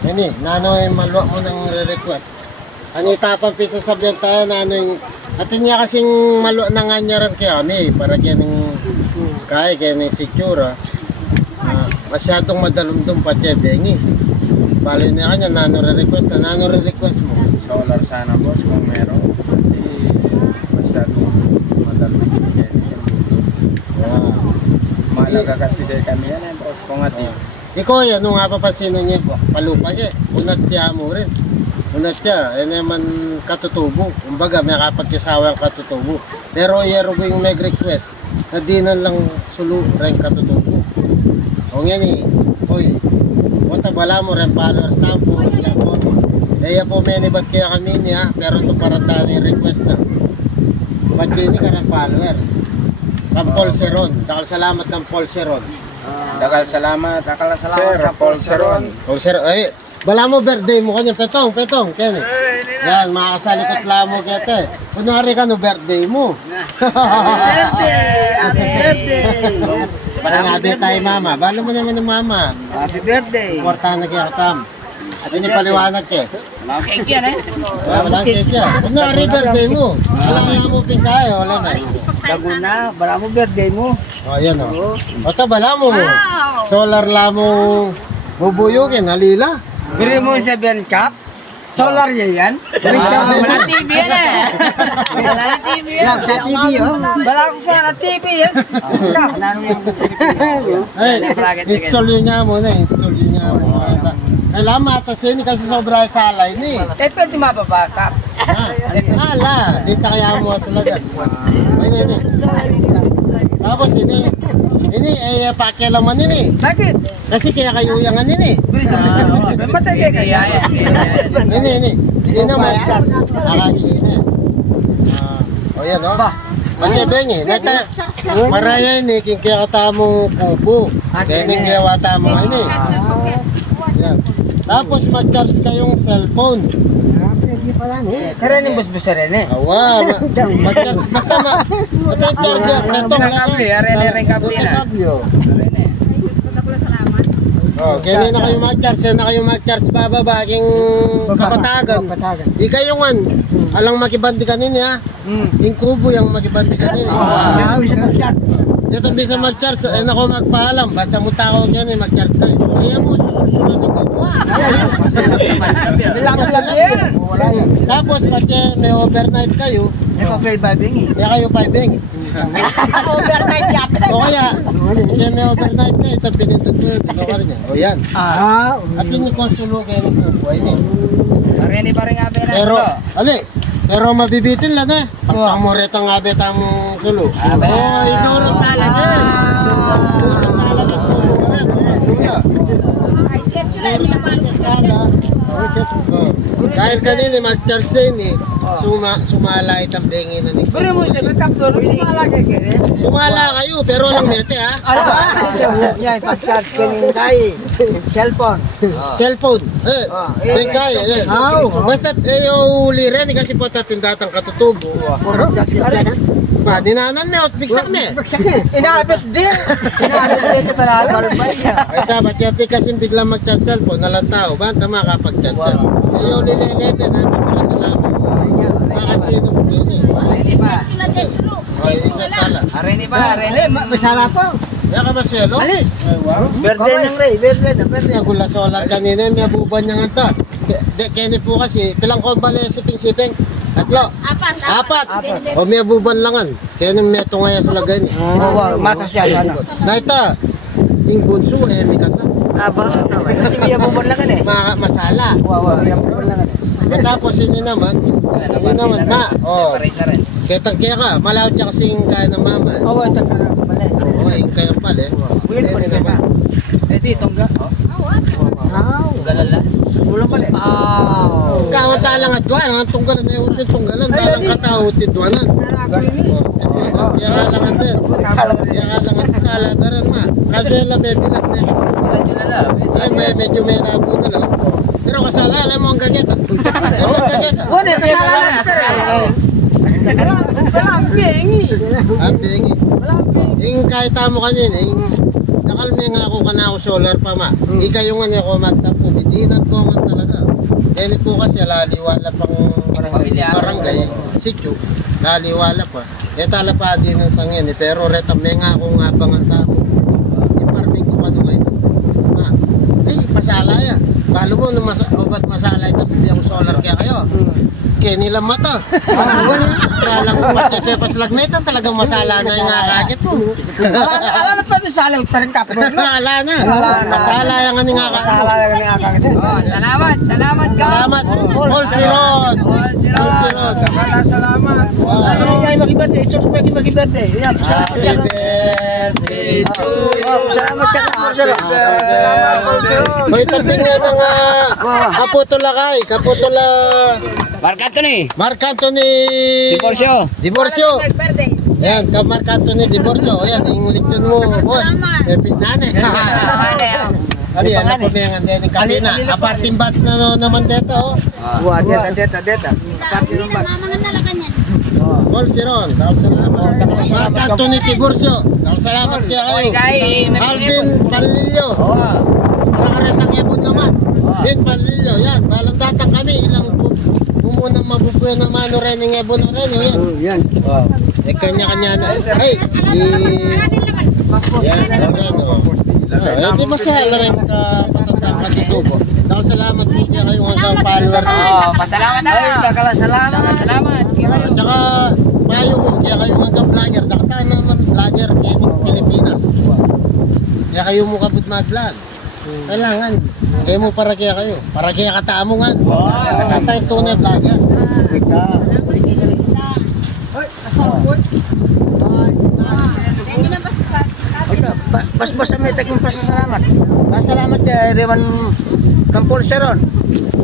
Ini, nano yung maluwa mo ng re-request. Ano itapang pisa sa benta, nano yung... At niya kasing maluwa na nga niya rin kaya kami, para kaya ng... Kaya ng sitsura. Masyadong madalumdum pa siya, bengi. Balo niya kanya, nano re-request na, nano re-request mo. Solar sana boss kung meron. Kasi masyadong madalumdum siya. Malaga kasi kay kami yan, boss, kung ati. Ikaw yan, nung napapansin niya, palupa niya, unat siya mo rin. Unat siya, yan naman katutubo. Kumbaga, may kapagkisawa ang katutubo. Pero yero ko yung mag-request, na di na lang sulu rin katutubo. O yan eh, oy, punta bala mo rin followers na po, kaya po may nibat kaya kami niya, pero ito parang yung request na. Ba't yun ka ng followers? Kang Paul Seron, dakal salamat kang Paul Seron. Dakal salamat Sir Paul Seron. Paul Seron, ay, bala mo birthday mo kanya, petong, Kenny. Yan, makakasalikot lang mo kete. Kunwari ka no birthday mo. Happy birthday! Pananabi tayo mama, balo mo naman ng mama. Happy birthday! Portahan na kaya katam. Ano paliwanag ke? Walang cake yan eh. Walang cake yan. Kunwari birthday mo. Wala kaya mo pingkaya, wala na. Laguna, bala mo birthday mo. O, yan o. O, bala mo. Solar la mo bubuyugin, halila. Bili mo sa Bencap. Solar yan yan. Wala TV yan eh. Wala TV yan. Sa TV oh. Wala ko sa TV yan. Ay, install yun nga mo na. Install yun nga mo. Kailangan matasin kasi sobra sa alay ni. Eh, pwede mababakap. Hala, dito kaya mo sa lagat. Ini. Tapos ini pakialaman ini. Bakit? Kasi kaya kayo uyangan ini. Matagay kaya yan. Ini naman. Nakakini. O yan o. Matibeng nata maraya ini kaya katamo kubo. Kaya kaya wata mo ini. Yan. Tapos mag-charge kayong cellphone. Kaya yung bus-busa rin eh. Awa, mag-charge. Basta mag-charge. Metong lang. Kabli na. Oh, kaya na kayo mag-charge. Na kayo mag-charge bababa aking kapatagan. Di kayo nga. Alang makibandi kanin ha. Yung kubo yung makibandi kanin. Dito bisa mag-charge. Eh nako magpaalam. Ba't mo tao yan eh mag-charge kayo. Kaya mo susunod na kubo. Tapos pati may overnight kayo. Ikaw pay babing eh. Kaya kayo 5 Overnight yap. o kaya, kaya may overnight kayo. Ito pinindot mo. Tingnan niya. O yan. At yung konsulo kayo ng kubo. Ayun eh. Parini pa rin nga ba na Pero, pero mabibitin lang eh. Pagkamurit ang abit ang sulo. Oh, idurot talaga. Idurot talaga ang sulo ka rin. Dahil kanina mag-charge eh. Sumala itang bengin na ni. Pero mo ito, magkapto. Sumala kayo. Sumala kayo, pero lang mete ha. Yan, pag-charge kayo tayo. Cellphone. Cellphone. Eh, kaya. Basta yung uli rin kasi po tatindatang katutubo. Ba, dinanan may outbigsak me. Inaabot din. Inaabot din ito talaga. Ay ka, ba't kasi biglang mag-charge cellphone, nalang tao, ba? Tama kapag-charge cellphone. Eh, yung lilelete na, papalag mo. Makasino po yun eh. Arene ba? Ay, isa tala. Arene ba? Arene. Masala po. Kaya ka maswelo? Ali. Birthday ng Ray. Birthday na. Nagula solar kanina, may abuban niya nga ito. Kenny po kasi, pilang kombale siping-siping? Tatlo. Apat. O may abuban langan. Kaya nang may tungaya sa lagay niya. Mata siya sana. Naita, yung bunso eh, may kasa. Kasi may abuban lang eh. Masala. May abuban lang eh. Tapos hindi naman, ma. Oh. Kaya ka, malawad niya kasi yung kaya ng mama. Oo, ito ka na pala. Oo, yung kaya pala eh. Hindi naman. Eh, di, tongga. Tunggalala. Ulang pala eh. Kawata lang at doon, ang tunggalan na yung tunggalan. Balang katawutid doon. Kaya ka lang at din. Kaya ka lang at sala na rin ma. Kaso yung labebilat na yun. Ay, medyo may rabo na lang. Pero kasala, alam mo ang gageta. Wala, kasala na. Walang bengi. Ang bengi. Yung kahit tamo kanina, nakalme nga ako ka na ako solar pa ma. Ika yung ano ako magtapugit. Di nagkoman talaga. Dahil po kasi laliwala pang barangay, sityo, laliwala pa. E tala pa din ng sangyan eh. Pero reta may nga ako nga pangan tao. Iparming ko ano ngayon. Masala ya. Balo mo, ba't masala ito yung solar kaya kayo? Kaya nilang mata. Kalang patsepepas lagmetan talagang masala na yung akakit mo. Alam na pa ito sa alaw, parang kapro. Wala na. Masala yung nga akakit. Masala yung akakit. Salamat ka. Salamat. All sirod. Salamat. Ay, mag-birthday. Ito mag-birthday. Happy birthday to you. Salamat sa kapro. May tabi nga ng Kaputula kay. Kaputula. Mark Anthony. Diborsyo. Ayan, Mark Anthony Diborsyo. Ayan, ingulit yun mo, boss. Nane. Ano yan, napabihangan din yung kapina. Aparting bats na naman dito. Wah, deta. Paul Siron, salamat. Mark Anthony Diborsyo, salamat kaya kayo. Alvin Palillo. Nakaretang ipon naman. Bin Palillo, yan. Balang datang kami. Ilang bumunang mabubuyo na mano rin ng ebon na rin. Yan. Eh, kanya-kanya na. Hey! Yan, hindi masala rin kapatandang katutubo. Dahil salamat po kaya kayong hanggang followers. Pasalamat na. Salamat. Tsaka, mayo mo kaya kayong hanggang vlogger. Nakatama naman vlogger kaya ng Pilipinas. Kaya kayo mo kapit mag-vlog. Kailangan. Kaya mo para kaya kayo. Para kaya katamo nga. Nakatay tunay vlogger. Bas-bas may taking pasasalamat. Pasalamat sa Rewan Kampol Seron.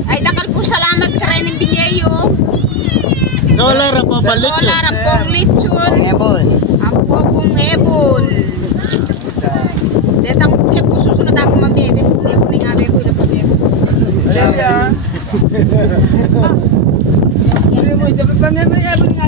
Ay, dakal po salamat ka rin ng Binyeyo. Solar po balik yun. Solar, ang pong lechon. Ang pong ebol. Detang kaya po susunod ako mabiyede. Kung ebol ni ngabe ko ilang pabiyede. Alam ya. Alam mo, dapat pa may ebol nga.